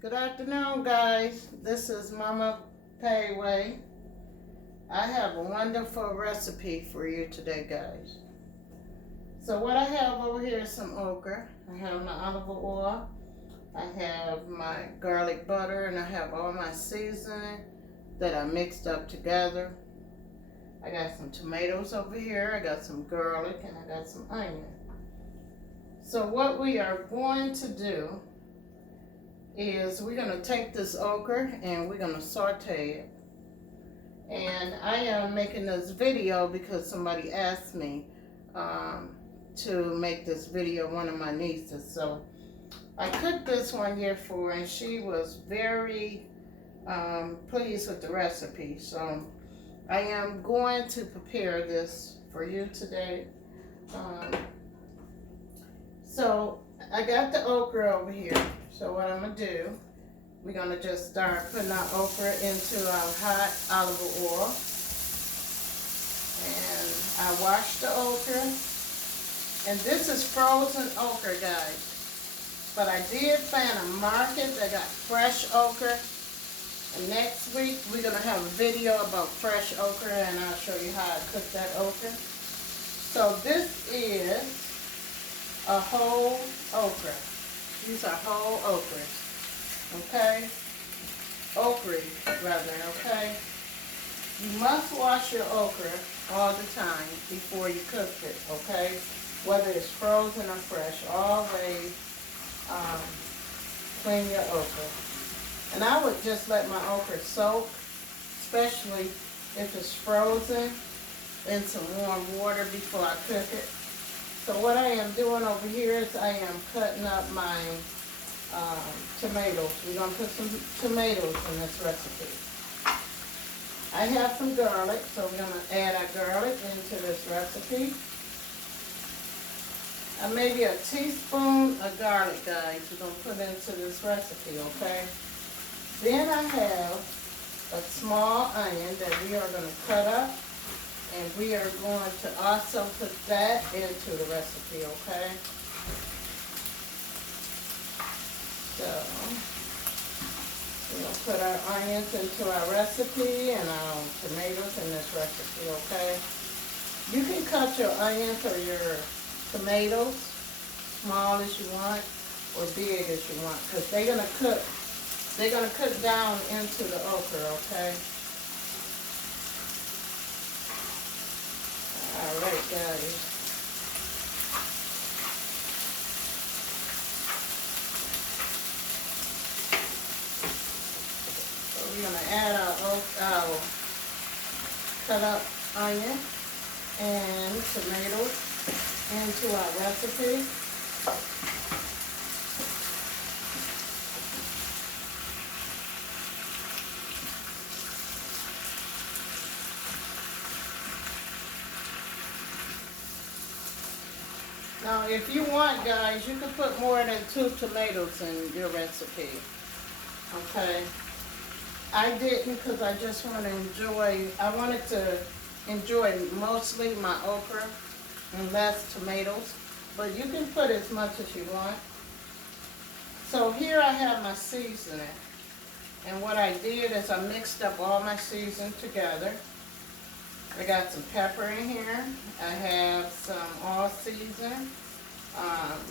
Good afternoon, guys. This is Mama Payway. I have a wonderful recipe for you today, guys. So what I have over here is some okra. I have my olive oil. I have my garlic butter, and I have all my seasoning that I mixed up together. I got some tomatoes over here. I got some garlic, and I got some onion. So what we are going to do is we're going to take this okra and we're going to saute it. And I am making this video because somebody asked me to make this video, one of my nieces. So I cooked this one year for her, and she was very pleased with the recipe. So I am going to prepare this for you today. So I got the okra over here. So what I'm going to do, we're going to just start putting our okra into our hot olive oil. And I washed the okra. And this is frozen okra, guys. But I did find a market that got fresh okra. And next week, we're going to have a video about fresh okra, and I'll show you how I cook that okra. So this is a whole okra. These are whole okras, okay? Okra, rather, okay? You must wash your okra all the time before you cook it, okay? Whether it's frozen or fresh, always clean your okra. And I would just let my okra soak, especially if it's frozen, in some warm water before I cook it. So what I am doing over here is I am cutting up my tomatoes. We're going to put some tomatoes in this recipe. I have some garlic, so we're going to add our garlic into this recipe. Maybe a teaspoon of garlic, guys, we're going to put into this recipe, okay? Then I have a small onion that we are going to cut up. And we are going to also put that into the recipe, okay? So, we're going to put our onions into our recipe and our tomatoes in this recipe, okay? You can cut your onions or your tomatoes small as you want or big as you want, because they're going to cook down into the okra, okay? Alright, guys. So we're going to add our cut up onion and tomatoes into our recipe. Now, if you want, guys, you can put more than 2 tomatoes in your recipe, okay? I didn't, because I just want to I wanted to enjoy mostly my okra and less tomatoes, but you can put as much as you want. So here I have my seasoning, and what I did is I mixed up all my seasoning together. I got some pepper in here. I have some all season.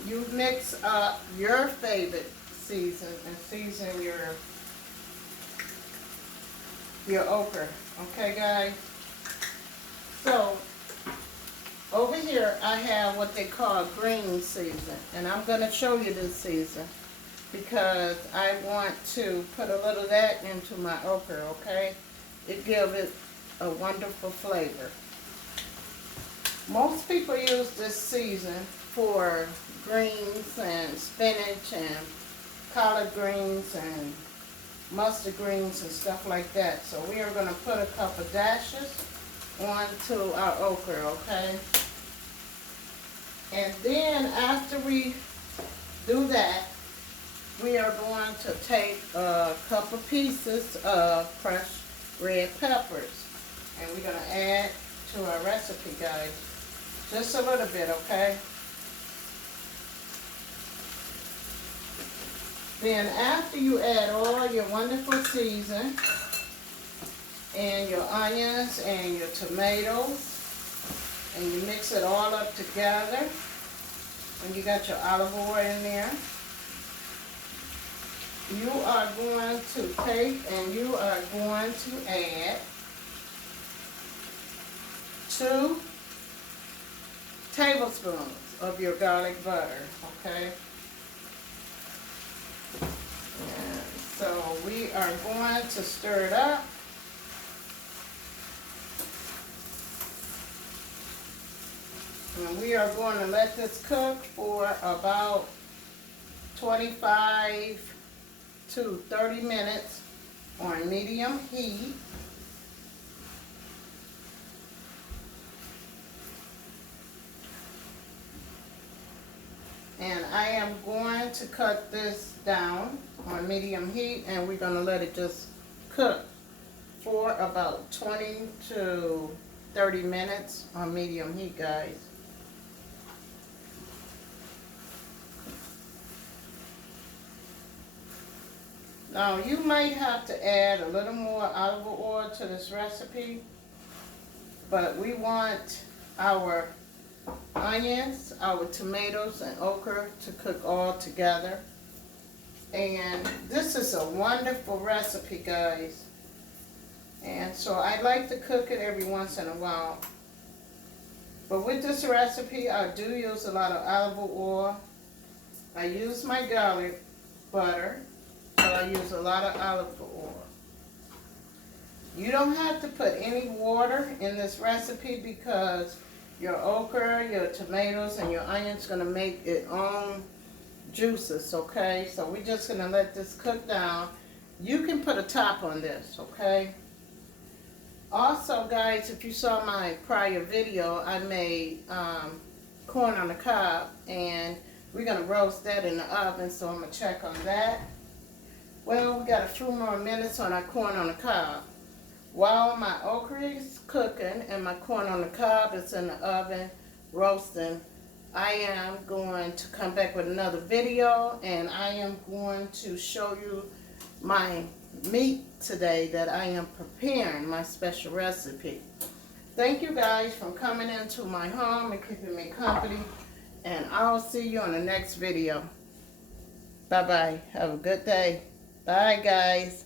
You mix up your favorite season and season your okra. Okay, guys? So, over here I have what they call green season. And I'm going to show you this season because I want to put a little of that into my okra, okay? It gives it a wonderful flavor. Most people use this season for greens and spinach and collard greens and mustard greens and stuff like that. So we are going to put a couple dashes onto our okra, okay? And then after we do that, we are going to take a couple pieces of crushed red peppers. And we're going to add to our recipe, guys. Just a little bit, okay? Then after you add all your wonderful season and your onions and your tomatoes, and you mix it all up together, and you got your olive oil in there, you are going to take and you are going to add 2 tablespoons of your garlic butter, okay? And so we are going to stir it up. And we are going to let this cook for about 25 to 30 minutes on medium heat. And I am going to cut this down on medium heat, and we're going to let it just cook for about 20 to 30 minutes on medium heat, guys. Now, you might have to add a little more olive oil to this recipe, but we want our onions, our tomatoes, and okra to cook all together. And this is a wonderful recipe, guys. And so I like to cook it every once in a while. But with this recipe, I do use a lot of olive oil. I use my garlic butter. I use a lot of olive oil. You don't have to put any water in this recipe because your okra, your tomatoes, and your onions going to make its own juices, okay? So we're just going to let this cook down. You can put a top on this, okay? Also, guys, if you saw my prior video, I made corn on the cob, and we're going to roast that in the oven, so I'm going to check on that. Well, we got a few more minutes on our corn on the cob. While my okra is cooking and my corn on the cob is in the oven roasting, I am going to come back with another video, and I am going to show you my meat today that I am preparing, my special recipe. Thank you guys for coming into my home and keeping me company, and I'll see you on the next video. Bye-bye. Have a good day. Bye, guys.